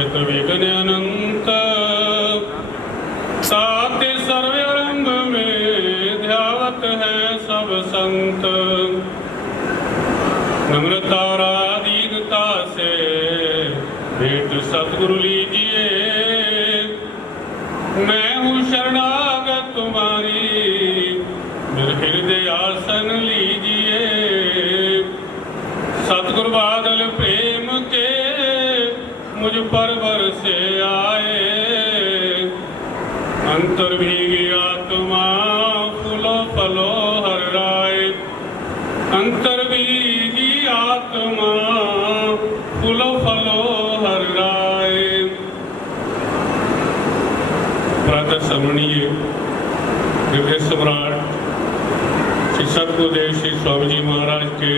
नाशित विघ्न अनंत, साते सर्वरंग में ध्यावत है सब संत। नम्रता और दीनता से भेंट सतगुरु लीजिए, मैं हूँ शरणागत तुम्हारी, मेरे हृदय आसन लीजिए। सतगुरु बादल प्रेम के मुझ पर बरसे आए, अंतर भीगी आत्मा फूलो फलो हर्राए। अंतर भीगी आत्मा फूलो फलो हर्राए। प्रातः स्मरणीय दिव्य सम्राट श्री सतगुरुदेव श्री स्वामी जी महाराज के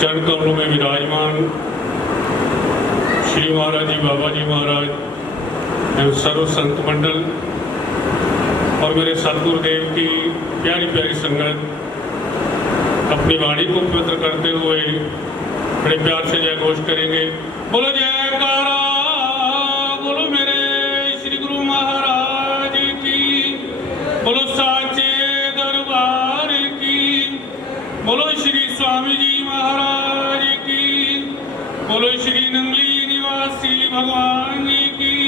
चरण कमलों में विराजमान श्री महाराज जी, बाबा जी महाराज एवं सर्व संत मंडल और मेरे सतगुरुदेव की प्यारी प्यारी संगत, अपनी वाणी को पवित्र करते हुए बड़े प्यार से जय घोष करेंगे। बोलो जयकारा, बोलो मेरे श्री गुरु महाराज की, बोलो साचे दरबार की, बोलो श्री स्वामी जी महाराज की, बोलो श्री नंगली निवासी भगवान जी की,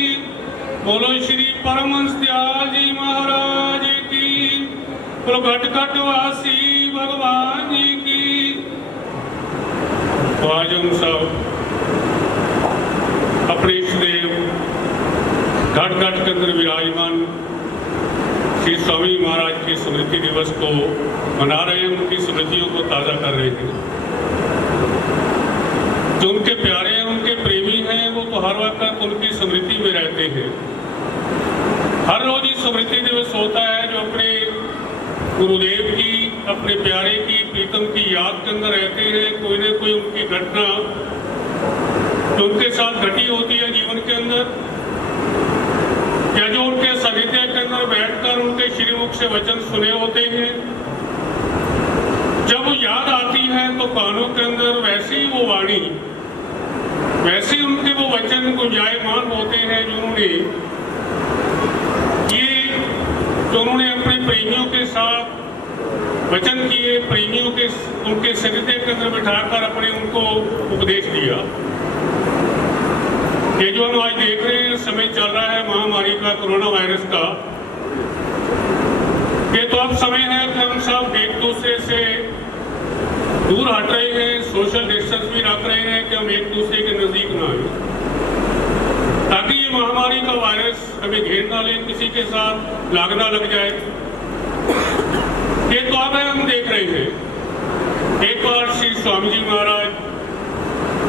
बोलो श्री परमहंस दयाल जी महाराज की, बोलो घट वासी भगवान जी की। तो आज हम सब अपने इष्ट देव घट के अंदर विराजमान श्री स्वामी महाराज की स्मृति दिवस को मना रहे हैं, उनकी स्मृतियों को ताजा कर रहे हैं। जो उनके प्यारे हैं, उनके प्रेमी हैं, वो तो हर वक्त उनकी स्मृति में रहते हैं। हर रोज ही स्मृति दिवस होता है, जो अपने गुरुदेव की, अपने प्यारे की, प्रीतम की याद के अंदर रहते हैं। कोई न कोई उनकी घटना जो उनके साथ घटी होती है जीवन के अंदर, या जो उनके सानिध्य के अंदर बैठकर उनके श्रीमुख से वचन सुने होते हैं, जब वो याद आती है तो कानों के अंदर वैसी ही वो वाणी, वैसे ही उनके वो वचन गुंजायमान होते हैं जो उन्होंने अपने प्रेमियों के साथ वचन किए, प्रेमियों के उनके सानिध्य के अंदर बिठाकर अपने उनको उपदेश दिया। ये जो हम आज देख रहे हैं, समय चल रहा है महामारी का, कोरोना वायरस का, ये तो अब समय है कि हम सब एक दूसरे से दूर हट रहे हैं, सोशल डिस्टेंस भी रख रहे हैं कि हम एक दूसरे के नजदीक ना आए, ताकि ये महामारी का वायरस हमें घेर ना ले, किसी के साथ लागना लग जाए। ये तो अब हम देख रहे हैं। एक बार श्री स्वामी जी महाराज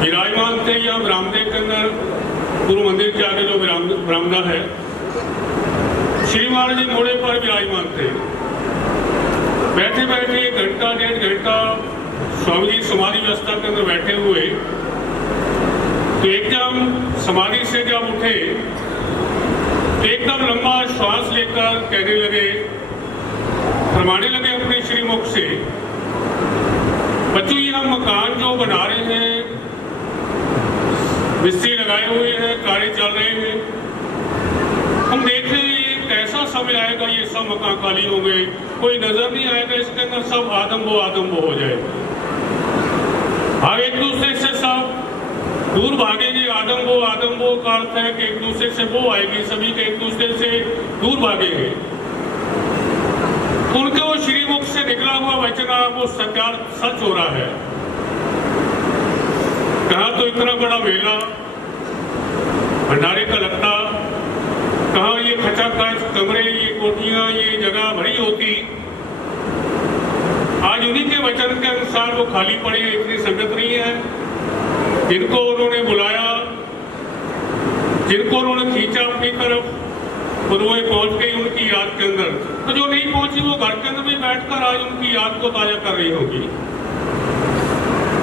विराजमान थे यहाँ बरामदे के अंदर, गुरु मंदिर के आगे जो बरामदा है, श्री महाराज जी घोड़े पर विराजमान थे। बैठे बैठे 1 घंटा 1.5 घंटा स्वामी जी समाधि व्यवस्था के अंदर बैठे हुए, तो एकदम समाधि से जब उठे तो एकदम लंबा श्वास लेकर कहने लगे, फरमाने लगे अपने श्रीमुख से, बच्चों ये हम मकान जो बना रहे हैं, मिस्त्री लगाए हुए हैं, कार्य चल रहे हैं, हम देख रहे हैं एक ऐसा समय आएगा ये सब मकान खाली होंगे, कोई नजर नहीं आएगा, इसके अंदर सब आदम वो हो जाएगा। हम एक दूसरे से सब दूर भागेंगे। आदम वो का अर्थ है कि एक दूसरे से वो आएगी, सभी के एक दूसरे से दूर भागेंगे। उनके वो श्रीमुख से निकला हुआ वचन वो सच हो रहा है। कहाँ तो इतना बड़ा मेला भंडारे का लगता, कहाँ ये खचाखच कमरे, ये कोठियां, ये जगह भरी होती, आज उन्हीं के वचन के अनुसार वो खाली पड़े, इतनी संगत नहीं है। जिनको उन्होंने बुलाया, जिनको उन्होंने खींचा अपनी तरफ, खुद वो पहुंच गई उनकी याद के अंदर। तो जो नहीं पहुंची वो घर के अंदर भी बैठकर आज उनकी याद को ताजा कर रही होगी।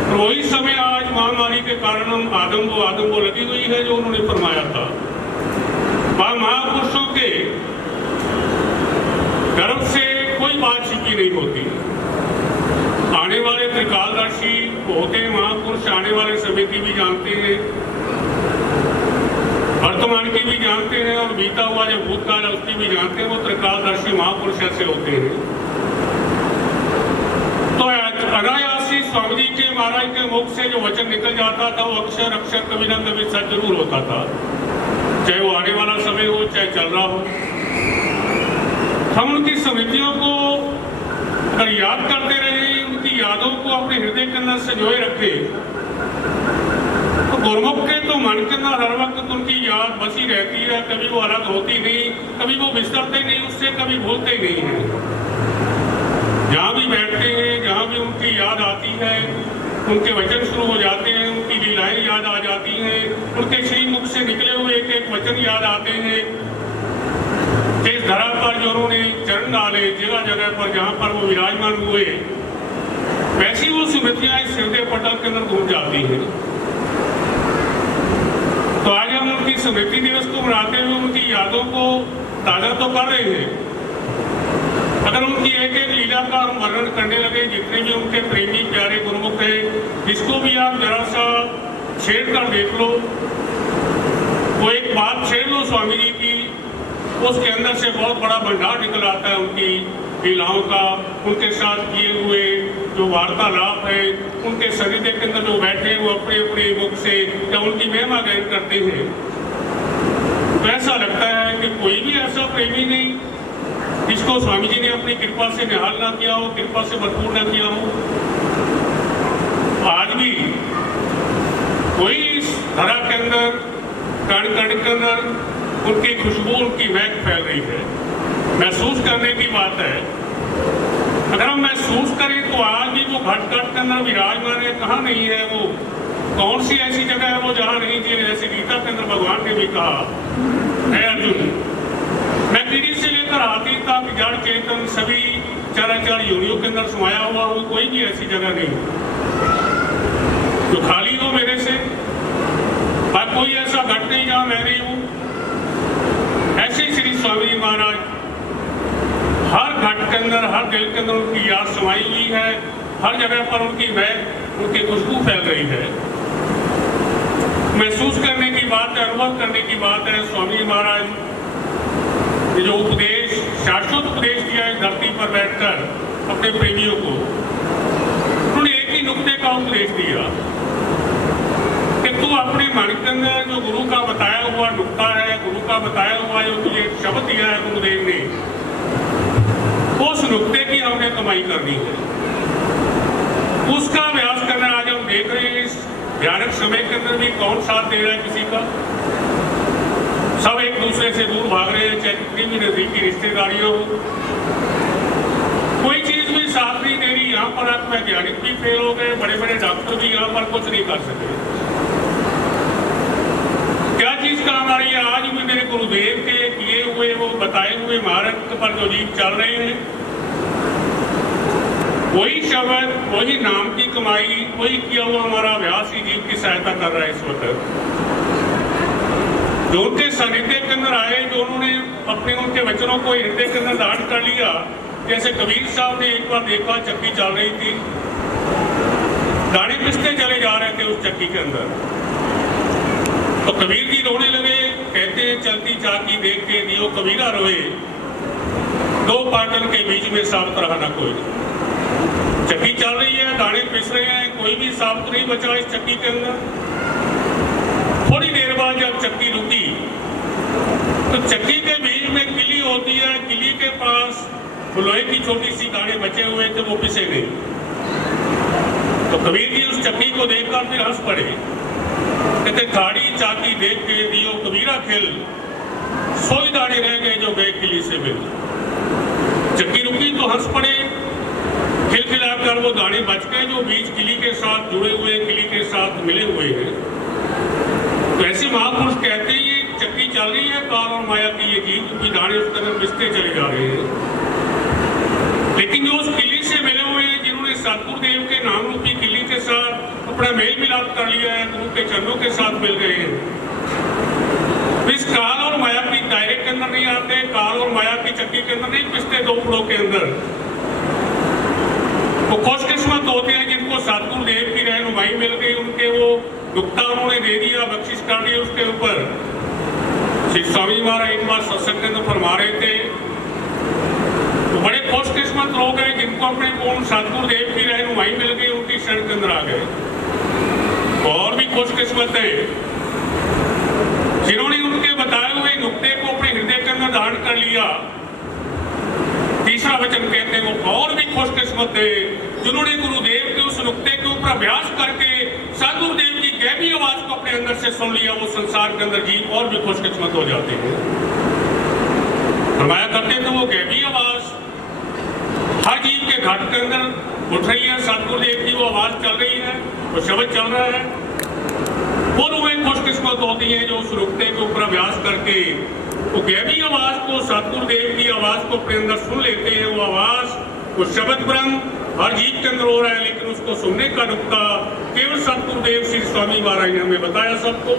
तो वही समय आज महामारी के कारण हम आदम वो लगी हुई है जो उन्होंने फरमाया था। महापुरुषों के गर्भ से कोई बात छिपी नहीं होती। आने वाले त्रिकालदर्शी होते हैं महापुरुष, आने वाले समिति भी जानते हैं और बीता हुआ जो भूतकाल है उसकी भी जानते हैं। वो त्रिकालदर्शी महापुरुष ऐसे होते हैं। तो अनायासी स्वामी जी के महाराज के मुख से जो वचन निकल जाता था वो अक्षर अक्षर कभी ना कभी सच जरूर होता था, चाहे वो आने वाला समय हो चाहे चल रहा हो। हम उनकी स्मृतियों को अगर याद करते रहे, उनकी यादों को अपने हृदय के अंदर संजोए रखे, तो गुरुमुख के तो मन के अंदर हर वक्त उनकी याद बसी रहती है। कभी वो अलग होती नहीं, कभी वो बिसरते नहीं, उससे कभी भूलते नहीं है। जहाँ भी बैठते हैं, जहाँ भी उनकी याद आती है, उनके वचन शुरू हो जाते हैं, उनकी लीलाएं याद आ जाती हैं, उनके श्री मुख से निकले हुए एक एक वचन याद आते हैं। जिस धरा पर जो उन्होंने चरण डाले, जगह जगह पर जहाँ पर वो विराजमान हुए, वैसी वो स्मृतियां इस हृदय पटल के अंदर घूम जाती हैं। तो आज हम उनकी स्मृति दिवस को मनाते हुए उनकी यादों को ताजा तो कर रहे हैं। अगर उनकी एक एक लीला का हम वर्णन करने लगे, जितने भी उनके प्रेमी प्यारे गुरुमुख हैं, जिसको भी आप जरा सा छेड़ कर देख लो, वो एक बात छेड़ लो स्वामी जी की, उसके अंदर से बहुत बड़ा भंडार निकल आता है उनकी लीलाओं का। उनके साथ किए हुए जो वार्तालाप है, उनके शरीर के अंदर जो बैठे वो अपने अपने मुख से या उनकी महिमा गायन करते हैं, तो ऐसा लगता है कि कोई भी ऐसा प्रेमी नहीं जिसको स्वामी जी ने अपनी कृपा से निहाल ना किया हो, कृपा से भरपूर ना किया हो। आज भी कोई इस धरा के अंदर, कण कण के अंदर उनकी खुशबू, उनकी महक फैल रही है। महसूस करने की बात है। अगर हम महसूस करें तो आज भी वो घट घट के अंदर विराजमान है। कहाँ नहीं है वो? कौन सी ऐसी जगह है वो जहाँ नहीं थी? जैसे गीता के अंदर भगवान ने भी कहा है, अर्जुन मैं पीढ़ी से लेकर हाथी तक जड़ चेतन सभी चराचर योनियों के अंदर समाया हुआ हूँ। कोई भी ऐसी जगह नहीं जो खाली हो मेरे से, और कोई ऐसा घट नहीं जहाँ मैं नहीं हूँ। ऐसे श्री स्वामी महाराज हर घट के अंदर, हर दिल के अंदर उनकी याद समाई हुई है। हर जगह पर उनकी महक, उनकी खुशबू फैल रही है। महसूस करने की बात है, अनुभव करने की बात है। स्वामी महाराज ये जो उपदेश, शाश्वत उपदेश दिया इस धरती पर बैठकर अपने प्रेमियों को, उन्होंने एक ही नुक्ते का उपदेश दिया कि तू अपने मन के अंदर जो गुरु का बताया हुआ नुक्ता है, गुरु का बताया हुआ जो तुझे शब्द दिया है गुरुदेव ने, उस नुक्ते की हमने कमाई करनी है, उसका अभ्यास करना। आज हम देख रहे हैं इस भयानक समय के अंदर भी कौन साथ दे रहा है किसी का? सब एक दूसरे से दूर भाग रहे हैं, चाहे कितनी भी नजदीकी रिश्तेदारियों हो, कोई चीज भी साथ नहीं दे रही। यहाँ पर आज वैज्ञानिक भी फेल हो गए, बड़े बड़े डॉक्टर भी यहाँ पर कुछ नहीं कर सके। क्या चीज काम आ रही है? आज भी मेरे गुरुदेव के किए हुए, वो बताए हुए मार्ग पर जो जीव चल रहे हैं, वही शब्द, वही नाम की कमाई, वही किया हुआ हमारा अभ्यास ही जीव की सहायता कर रहा है इस वक्त। जो उनके सानिध्य के अंदर आए, जो उन्होंने अपने उनके वचनों को हृदय के अंदर धारण कर लिया। जैसे कबीर साहब ने एक बार देखा, चक्की चल रही थी, दाने पिसते चले जा रहे थे उस चक्की के अंदर, तो कबीर जी रोने लगे। कहते हैं चलती चाकी देख के दियो कबीरा रोए, दो पाटन के बीच में साबत रहा ना कोई। चक्की चल रही है, दाने पिस रहे हैं, कोई भी साबत नहीं बचा इस चक्की के अंदर। थोड़ी देर बाद जब चक्की रुकी तो चक्की के बीच में किली होती है, किली के पास लोहे की छोटी सी दाने बचे हुए थे, वो पिसे नहीं। तो कबीर जी उस चक्की को देखकर फिर हंस पड़े। कहते खाड़ी चाकी देख के दियो कबीरा खिल, सोई दाने रह गए जो गए किली से मिल। चक्की रुकी तो हंस पड़े, खिलखिलाकर वो दाने बच गए जो बीच किली के साथ जुड़े हुए, किली के साथ मिले हुए हैं। तो ऐसे महापुरुष कहते हैं ये चक्की चल रही है काल और माया की, ये जीव भी दाने उस तरह पिसते चले जा रहे हैं, लेकिन जो उस किली से मिले हुए हैं, जिन्होंने सतगुरुदेव के नाम रूपी किली के साथ अपना मेल मिलाप कर लिया है, गुरु के चरणों के साथ मिल गए हैं, इस काल और माया की दायरे के अंदर नहीं आते, काल और माया की चक्की के अंदर नहीं पिसते दो फुड़ों के अंदर। वो खुशकिस्मत होते हैं जिनको सतगुरुदेव की रहनुमाई मिल गई, उनके वो नुक्ता उन्होंने दे दिया, बख्शिश कर दी उसके ऊपर, श्री स्वामी महाराज एक बार सत्संग के अंदर फरमा रहे थे, तो बड़े खुशकिस्मत लोग हैं जिनको अपने पूर्ण सतगुरु देव की रहनुमाई मिल गई, उनकी शरण के अंदर आ गए। और भी खुशकिस्मत है जिन्होंने उनके बताए हुए नुक्ते को अपने हृदय के अंदर धारण कर लिया। तीसरा वचन कहते हैं वो और भी खुशकिस्मत है जिन्होंने गुरुदेव के उस नुक्ते के ऊपर अभ्यास करके सतगुरुदेव की गहरी आवाज को अपने अंदर से सुन लिया। वो संसार के अंदर जीव और भी खुशकिस्मत हो जाते हैं। फरमाया करते थे वो गहरी आवाज हर जीव के घाट के अंदर उठ रही है, सतगुरुदेव की वो आवाज चल रही है, वो शब्द चल रहा है। वो लोग खुशकिस्मत होती है जो उस नुक्ते के ऊपर अभ्यास करके वो गहरी आवाज को, सतगुरुदेव की आवाज को अपने अंदर सुन लेते हैं। वो आवाज, वो शब्द ब्रह्म हर जीव के अंदर हो रहा है, लेकिन उसको सुनने का नुक्ता केवल सतगुरुदेव श्री स्वामी महाराज ने हमें बताया सबको।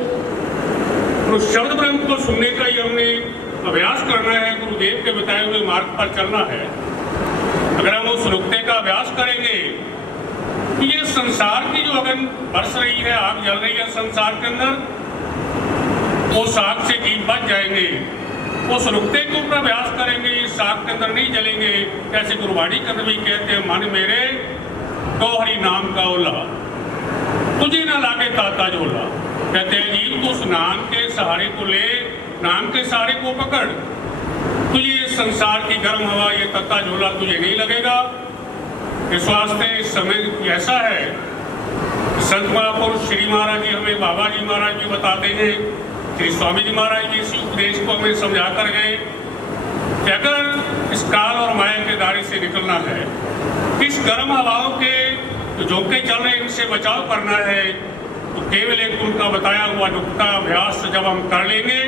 उस शब्द ब्रह्म को सुनने का ही हमने अभ्यास करना है, गुरुदेव के बताए हुए मार्ग पर चलना है। अगर हम उस नुक्ते का अभ्यास करेंगे तो ये संसार की जो अगन बरस रही है, आग जल रही है संसार के अंदर, वो आग से जीव बच जाएंगे। उस नुक्ते के ऊपर अभ्यास करेंगे, इस आग के अंदर नहीं जलेंगे। जैसे गुरबाणी के अंदर भी कहते हैं, मन मेरे तो हरि नाम का ओला, तुझे ना लागे ताता झोला। कहते हैं जीव तू उस नाम के सहारे को ले, नाम के सहारे को पकड़, तुझे इस संसार की गर्म हवा, ये तत्ता झोला तुझे नहीं लगेगा। इस वास्ते इस समय ऐसा है, संत महापुरुष श्री महाराज जी हमें, बाबा जी महाराज भी बताते हैं, श्री स्वामी जी महाराज जी इसी उपदेश को हमें समझा कर गए कि अगर इस काल और माया के दायरे से निकलना है, इस गर्म हवाओं के जो झोंके चल रहे हैं इनसे बचाव करना है, तो केवल एक उनका बताया हुआ नुक्ता अभ्यास जब हम कर लेंगे,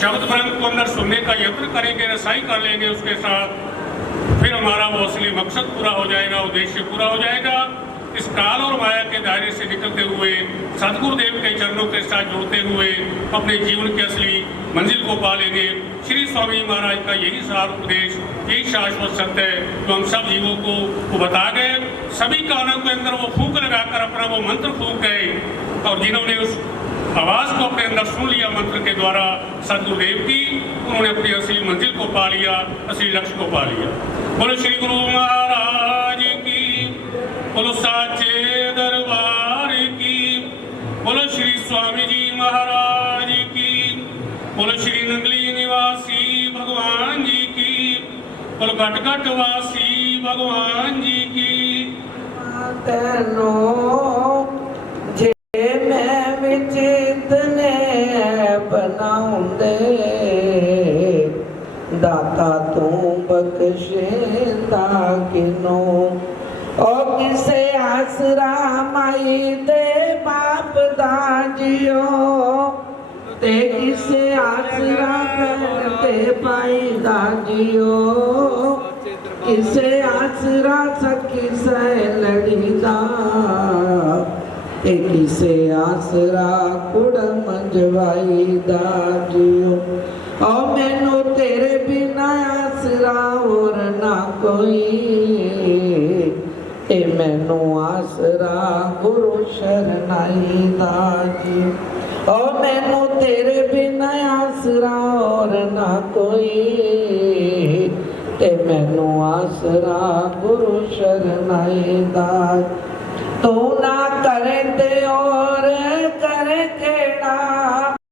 शब्द ब्रह्म को अंदर सुनने का यत्न करेंगे, रसाई कर लेंगे उसके साथ, फिर हमारा वो असली मकसद पूरा हो जाएगा, उद्देश्य पूरा हो जाएगा। इस काल और माया के दायरे से निकलते हुए सतगुरुदेव के चरणों के साथ जुड़ते हुए अपने जीवन की असली मंजिल को पा लेंगे। श्री स्वामी महाराज का यही सार उपदेश, यही शाश्वत सत्य है जो हम सब जीवों को वो बता गए। सभी कानों के अंदर वो फूंक लगाकर अपना वो मंत्र फूंक गए, और जिन्होंने उस आवाज को अपने अंदर सुन लिया मंत्र के द्वारा सतगुरुदेव की, उन्होंने अपनी असली मंजिल को पा लिया, असली लक्ष्य को पा लिया। बोलो श्री गुरु महाराज की, बोलो साचे दरबार की, बोलो श्री स्वामी जी महाराज की, बोलो श्री नंगली निवासी भगवान जी की, बोलो घट वासी भगवान जी की। दाता तू बख्शेंदा किनो, ओ किसे आसरा माई दे बाप दाजियो, ते किसे आसरा करते पाई दाजियो, किसे आसरा सखी सहेलड़ी दा, ते किसे आसरा कुड़म जवाई दाजियो। ओ मैनू तेरे बिना आसरा और ना कोई, ए मैनू आसरा गुरु शरणाई दाजी। ओ मैनू तेरे बिना आसरा और ना कोई, ए मैनू आसरा गुरु शरणाई दाजी। तू ना कर